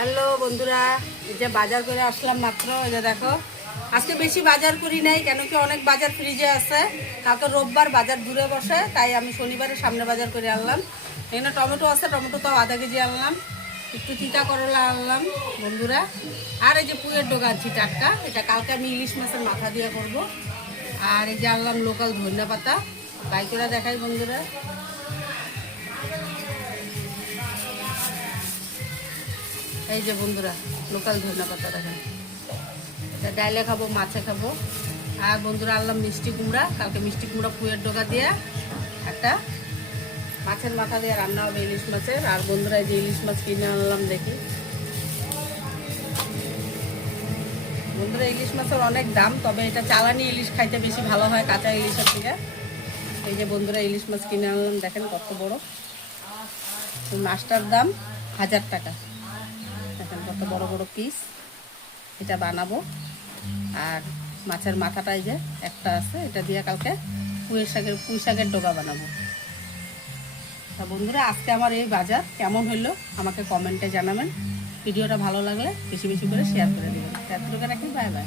Hello বন্ধুরা, এই যে বাজার করে আসলাম মাত্র। এই যে দেখো, আজকে বেশি বাজার করি নাই, কেন কি অনেক বাজার ফ্রিজে আছে। কালকে রোববার বাজার দূরে বসে, তাই আমি শনিবারের সামনে বাজার করে আনলাম। এখানে টমেটো আছে, টমেটো তাও আধা কেজি আনলাম। একটু তিতা করলা আনলাম বন্ধুরা। আর এই যে পুয়ের ডগা আনছি টাটকা, এটা কালকে আমি ইলিশ মাছের মাথা দিয়ে করব। আর এই যে আনলাম লোকাল ধনিয়া পাতা, বাই করে দেখাই বন্ধুরা। এই যে বন্ধুরা, লোকাল ধনিয়া পাতা দেখেন, এটা ডাইলে খাবো, মাছে খাবো। আর বন্ধুরা আনলাম মিষ্টি কুমড়া, কালকে মিষ্টি কুমড়া পুয়ের ডগা দিয়ে একটা মাছের মাথা দিয়ে রান্না হবে ইলিশ মাছের। আর বন্ধুরা এই যে ইলিশ মাছ কিনে আনলাম, দেখি বন্ধুরা ইলিশ মাছের অনেক দাম, তবে এটা চালানি ইলিশ খাইতে বেশি ভালো হয় কাঁচা ইলিশের থেকে। এই যে বন্ধুরা ইলিশ মাছ কিনে আনলাম, দেখেন কত বড়। মাছটার দাম 1000 টাকা, দেখেন কত বড় বড় পিস। এটা বানাবো। আর মাছের মাথাটাই যে একটা আছে, এটা দিয়ে কালকে পুঁই শাকের ডগা বানাবো। তা বন্ধুরা আজকে আমার এই বাজার কেমন হলো আমাকে কমেন্টে জানাবেন। ভিডিওটা ভালো লাগলে বেশি বেশি করে শেয়ার করে দেবেন। এতটুকু রাখি, বাই বাই।